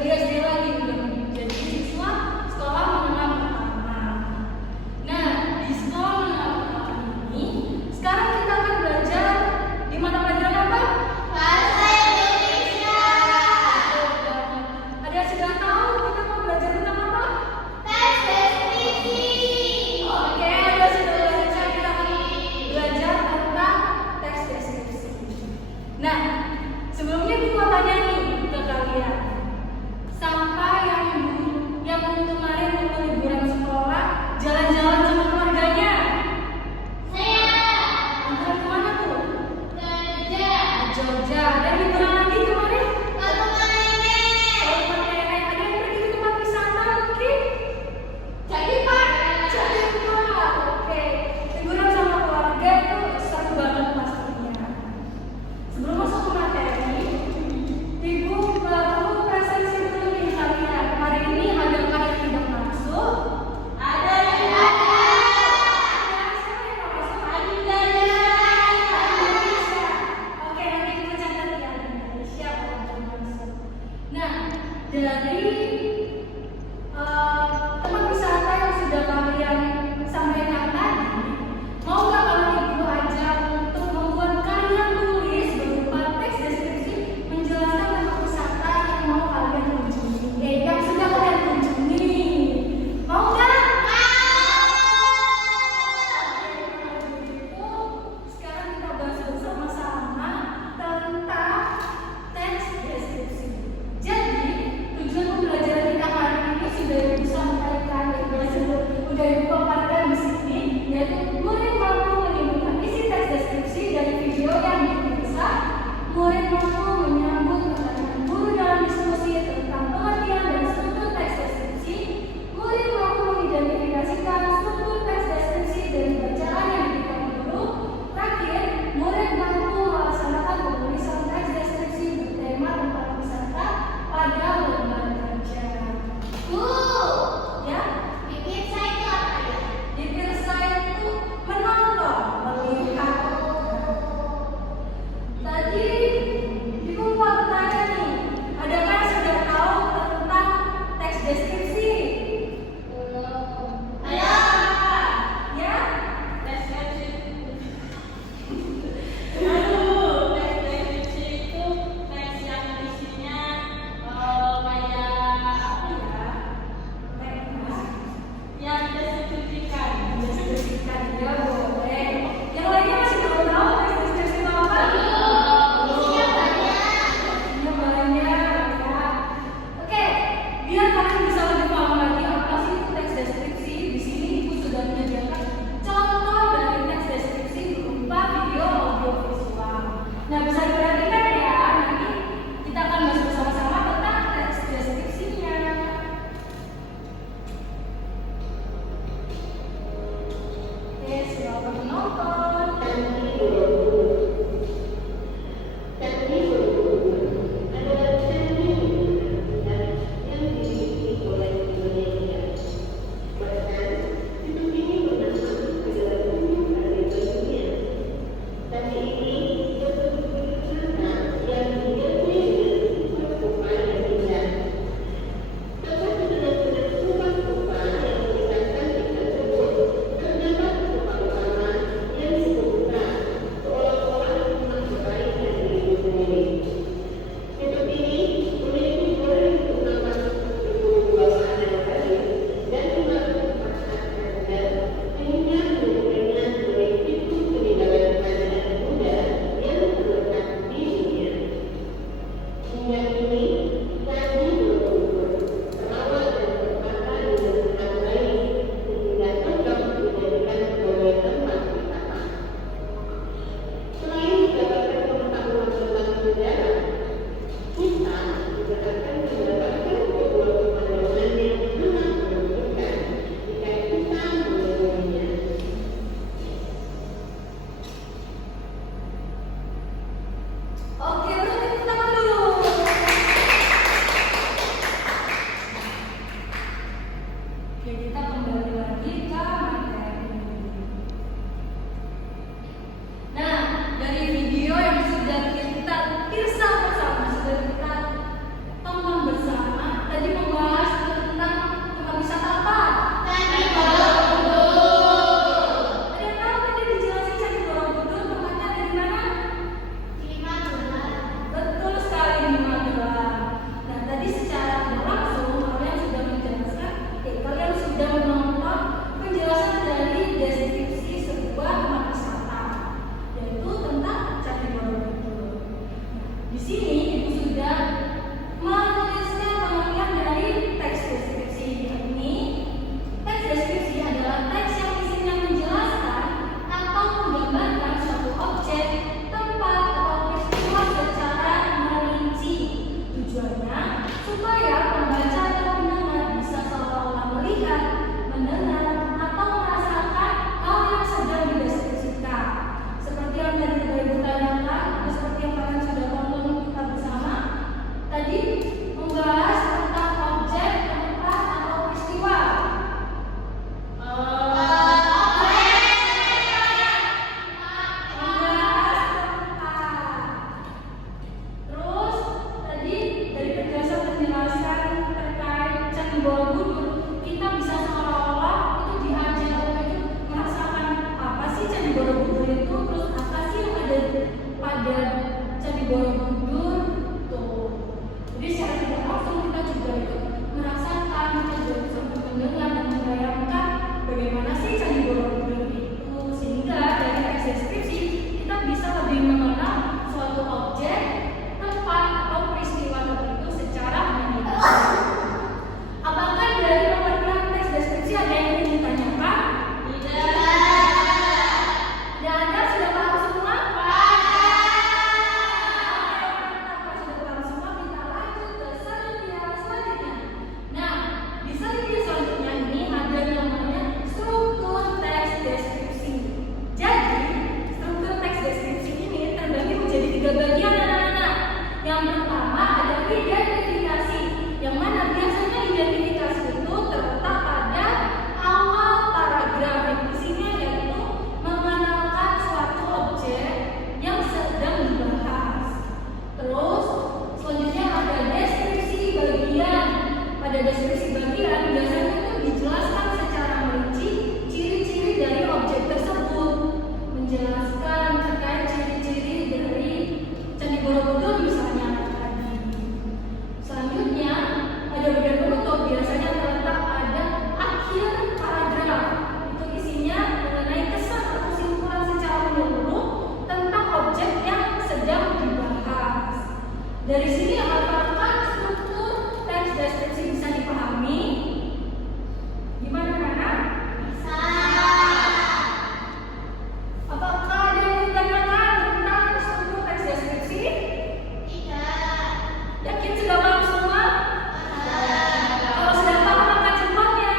di SD lagi udah jadi siswa sekolah menengah pertama. Nah, di sekolah menengah pertama ini sekarang kita akan belajar di mata pelajaran apa? Bahasa Indonesia. Ada yang sudah tahu kita mau belajar tentang apa? Teks deskripsi. Oke, ada sudah belajar, kita akan belajar tentang teks deskripsi. Nah, sebelumnya gue mau tanya nih ke kalian. Siapa yang kemarin waktu liburan sekolah jalan-jalan sama keluarganya? Saya. Liburan kemana tuh? Kerja. Jogja. Dan liburan lagi kemarin? Ke rumah nenek. Rumah nenek. Ada yang pergi ke tempat wisata mungkin? Jadi Pak. Jadi Pak. Oke. Liburan sama keluarga itu seru banget pastinya. Sebelum masuk ke materi, Ibu baru presentasi dulu nih kalian. Hari ini adakah yang tidak masuk? Ada. Siapa yang mau masuk? Ada. Indonesia. Oke, nanti kita catat ya Indonesia kalau mau masuk. Nah, dari tempat wisata yang sudah kalian sampaikan tadi, mau nggak kalau Ibu ajak untuk membuat kalian tulis berupa teks deskripsi menjelaskan tempat wisata yang mau kalian kunjungi, yang sudah kalian kunjungi. Mau nggak? Itu sekarang kita bahas bersama-sama tentang teks deskripsi. Jadi tujuan pembelajaran kita hari ini sudah bisa sampaikan, sudah Ibu paparkan di sini, yaitu murid mampu menimbulkan isi teks deskripsi dari video yang diperiksa, murid mampu menyambut pertanyaan guru dalam diskusi tentang pengertian dan struktur teks deskripsi, murid mampu mengidentifikasikan struktur teks deskripsi dari bacaan yang diberikan guru. Terakhir, murid mampu melaksanakan penulisan teks deskripsi bertema tempat wisata pada lembar kerja. Ya, Bikin saya itu apa ya? dipir saya itu menonton, melihat. Tadi sini Ibu sudah menuliskan pengertian dari teks deskripsi. Yakni teks deskripsi adalah teks yang isinya menjelaskan atau menggambarkan suatu objek, tempat, atau peristiwa secara merinci. Tujuannya supaya pembaca atau pendengar bisa seolah-olah melihat, mendengar, atau merasakan hal yang sedang dideskripsikan. Seperti yang tadi Ibu tanyakan, atau seperti yang kalian sudah tonton kita bersama, tadi membahas tentang objek, tempat, atau peristiwa. Terus tadi dari penjelasan terkait Candi Borobudur, kita bisa seolah-olah itu diajak untuk merasakan apa sih Candi Borobudur itu, terus apa sih yang ada pada Candi Borobudur tuh. Jadi secara tidak langsung kita juga itu merasakan, kita juga bisa mendengar dan membayangkan bagaimana sih Candi Borobudur itu, sehingga dari teks deskripsi kita bisa lebih mengenal suatu objek, tempat, atau peristiwa tertentu secara mendalam. Apakah dari pengertian teks deskripsi ada yang ingin ditanyakan? Tidak ada, sudah paham semua? Sudah paham semua, kita lanjut ke selanjutnya. Nah, di selanjutnya ini ada yang namanya struktur teks deskripsi. Jadi, struktur teks deskripsi ini terbagi menjadi 3 bagian, anak-anak. Yang pertama ada identifikasi, yang mana biasanya identifikasi itu terletak pada awal paragraf, yang isinya yaitu mengenalkan suatu objek yang sedang dibahas. Terus selanjutnya ada deskripsi bagian. Pada deskripsi bagian biasanya itu dijelaskan secara merinci ciri-ciri dari objek tersebut, menjelaskan terkait ciri-ciri dari Candi Borobudur misalnya tadi. Selanjutnya ada bagian penutup, biasanya terletak pada akhir paragraf. Itu isinya mengenai kesan atau kesimpulan secara menyeluruh tentang objek yang sedang dibahas. Dari sini apakah struktur teks deskripsi bisa dipahami? Gimana, Nana? Apakah ada yang ditanyakan tentang struktur teks deskripsi? Yakin sudah paham semua? Kalau sudah paham angkat jempolnya.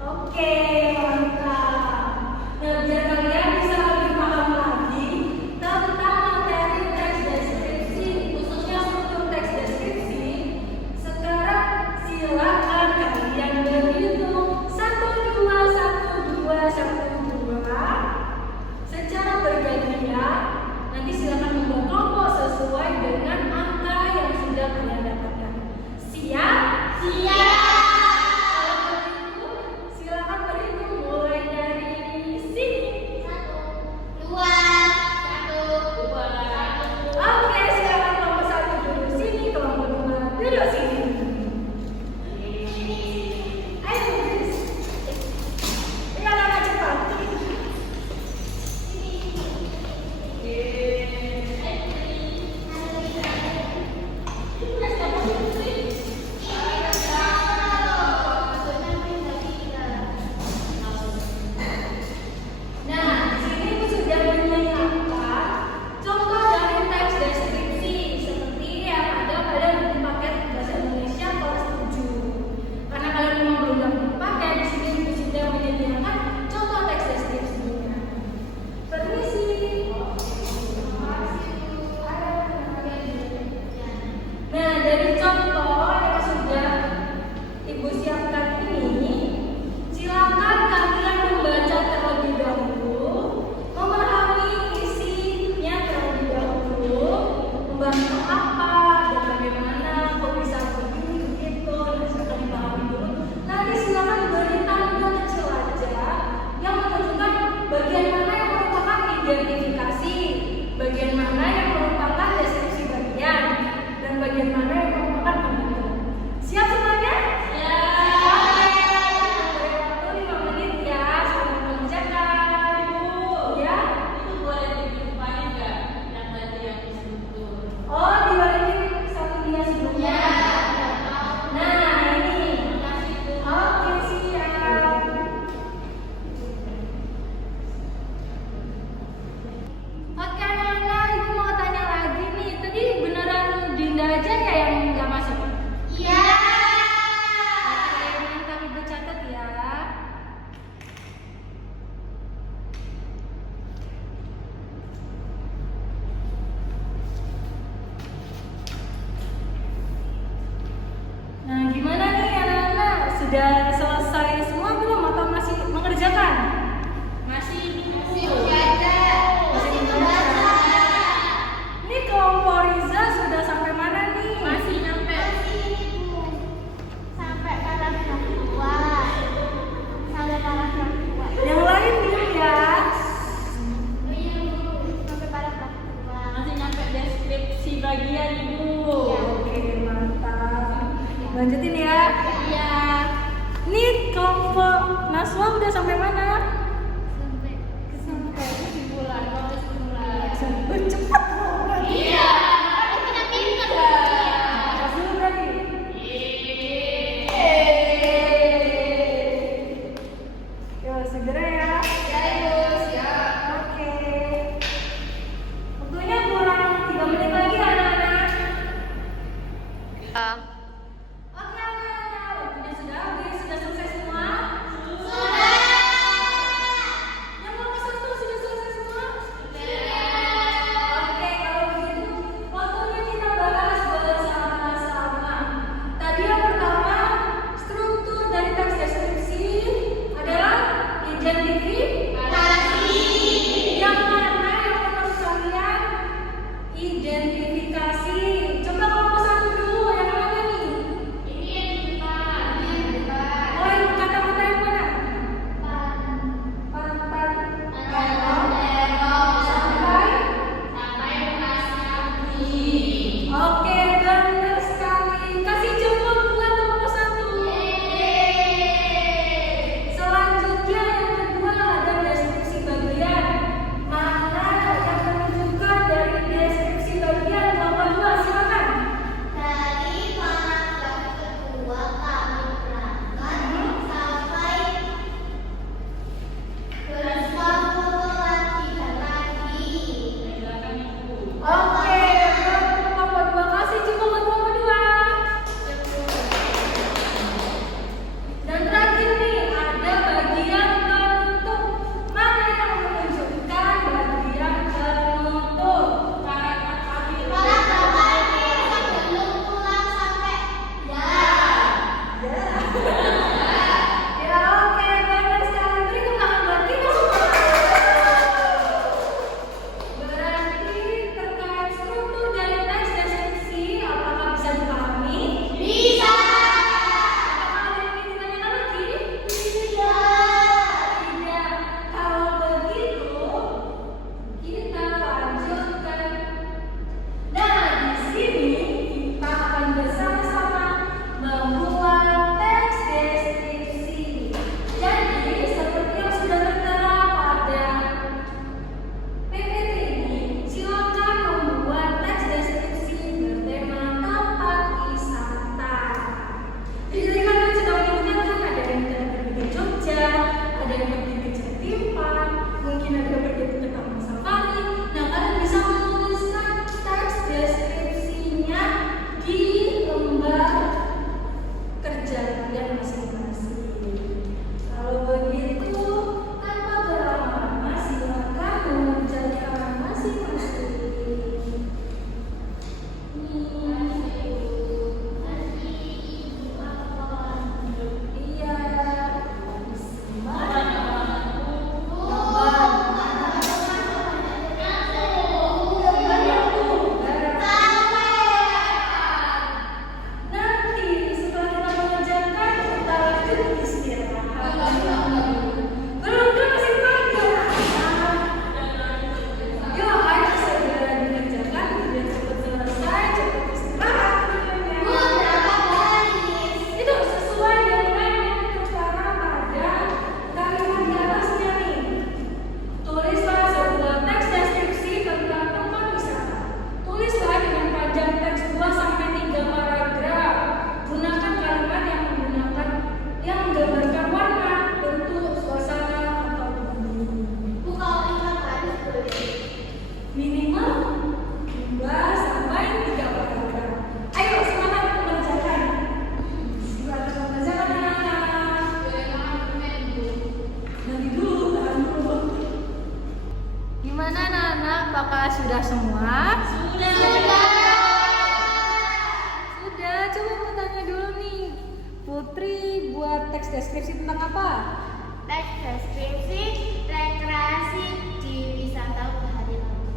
Oke, mantap. Nah, biar kalian bisa lebih paham lagi tentang materi teks deskripsi itu bagian Ibu. Oke, mantap. Lanjutin ya. Iya. Ini kelompok Naswa udah sampai mana? Sampai kesimpulan, mau kesimpulan. Sampai cepat loh. Iya. Kita pinter. Pas dulu berarti. Yo, segera ya. Oke. Waktunya kurang 3 menit lagi anak-anak. Oke anak-anak, waktunya sudah habis. Sudah selesai semua? Yang nomor 1 sudah selesai semua? Oke, kalau begitu waktunya kita bahas bersama-sama. Tadi yang pertama, struktur dari teks deskripsi adalah identifikasi. Yang mana yang menurut kalian identifikasi? Coba kelompok 1 dulu, yang mana nih? Oh, yang kata-kata yang mana? Pantan. Sampai. Oke, benar sekali. Kasih jempol buat kelompok 1. Selanjutnya yang kedua ada deskripsi bagian. Mana yang menunjukkan dari deskripsi bagian kelompok 2? Silakan. Dari paragraf kedua kami terangkan sampai bersama lagi dan lagi. Oke, kelompok 2 kasih jempol buat kelompok 2. Dan terakhir nih ada bagian penutup. Mana yang menunjukkan bagian penutup? Paragraf ini sebelum pulang sampai Ya, oke, benar sekali. Beri tepuk tangan buat kita semua. Berarti terkait struktur dari teks deskripsi, apakah bisa dipahami? bisa. Apakah ada yang ingin ditanyakan lagi? Tidak. Kalau begitu, kita lanjutkan. Nah, di sini kita akan bersama-sama membuat teks deskripsi. Jadi, seperti yang sudah tertera pada PPT ini, silakan membuat teks deskripsi bertema tempat wisata. Jadi kalian sudah menyebutkan ada yang pergi ke Jogja, ada yang pergi ke Jatim Park, mungkin ada yang pergi ke Taman Safari. Nah, kalian bisa menuliskan teks deskripsinya di lembar kerja kalian masing-masing. Kalau begitu, tanpa berlama-lama, silakan mengerjakan masing-masing. Iya. Nanti setelah kita mengerjakan, kita lanjut istirahat. Belum kan masih pagi. Yuk, ayo segera dikerjakan biar cepat selesai, cepat istirahat. Itu sesuai dengan yang tertera pada kalimat di atasnya nih. Tulislah sebuah teks deskripsi tentang tempat wisata. Tulislah dengan panjang teks 2 sampai 3 paragraf. Gunakan kalimat yang menggambarkan warna, bentuk, suasana, atau bunyi. Minimal 2 sampai 3 paragraf. Ayo, semangat mengerjakan. Silakan mengerjakan anak-anak. Nanti dulu, tahan dulu. Gimana anak-anak? Apakah sudah semua? Sudah, coba mau tanya dulu nih. Putri buat teks deskripsi tentang apa? Teks deskripsi rekreasi di wisata Bahari Lampung.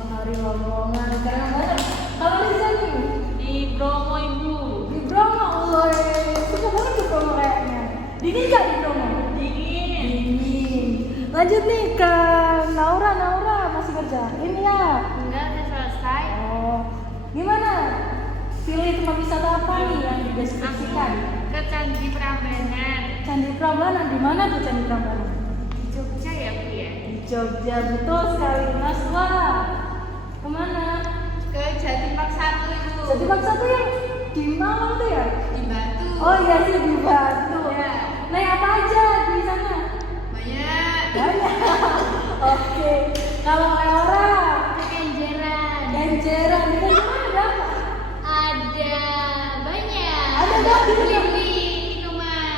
Bahari Lamongan, keren banget. Kalau di sini Di Bromo Ibu. di Bromo, woi, suka banget di Bromo kayaknya. Dingin gak di Bromo? Dingin. Dingin. Lanjut nih ke Naura masih ngerjain ya? Enggak, udah selesai. Oh, tempat wisata apa nih yang dideskripsikan? Ke Candi Prambanan. Candi Prambanan, di mana tuh Candi Prambanan? Di Jogja ya Bu ya? Di Jogja, betul sekali Mas. Wah, kemana? Ke Jatipak 1 Ibu. Jatipak 1 yang di Malang tuh ya? Di Batu. Oh iya sih di Batu. Ya. Naik apa aja di sana? Banyak. Banyak. Oke. Kalau Leora, Ke Kenjeran. Kenjeran, di Kenjeran ada apa? Ada banyak. Ada dapur ya? Beli minuman.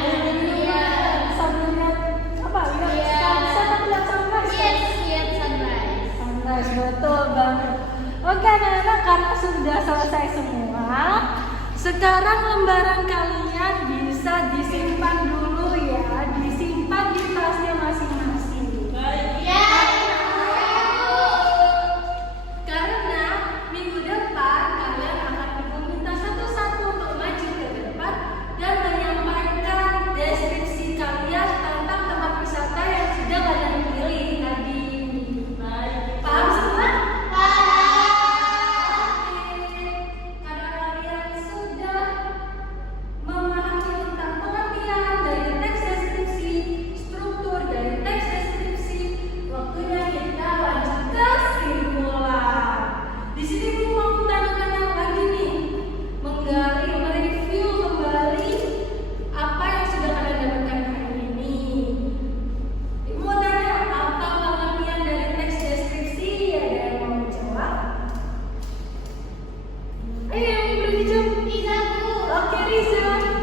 Iya. Sambil lihat apa? Lihat Iya. sunset atau lihat sunrise? Lihat sunrise. Sunrise, betul banget. Oke anak-anak, karena sudah selesai semua, sekarang lembaran kalian bisa disimpan dulu ya, disimpan di tasnya masing-masing. Ya. Karena minggu depan kalian akan diminta satu-satu untuk maju ke depan dan menyampaikan deskripsi kalian tentang tempat wisata yang sudah kalian pilih tadi. Paham semua? Karena kalian sudah memahami tentang pengertian dari teks deskripsi, struktur dari teks deskripsi, waktunya kita lanjut ke kesimpulan. Di sini Bu mau tanya-tanya lagi nih, menggali, mereview kembali apa yang sudah kalian dapatkan hari ini. Ibu mau tanya, apa pengertian dari teks deskripsi? Ada yang mau menjawab? Ayo yang beri jawab. Bisa Bu. Oke Riza.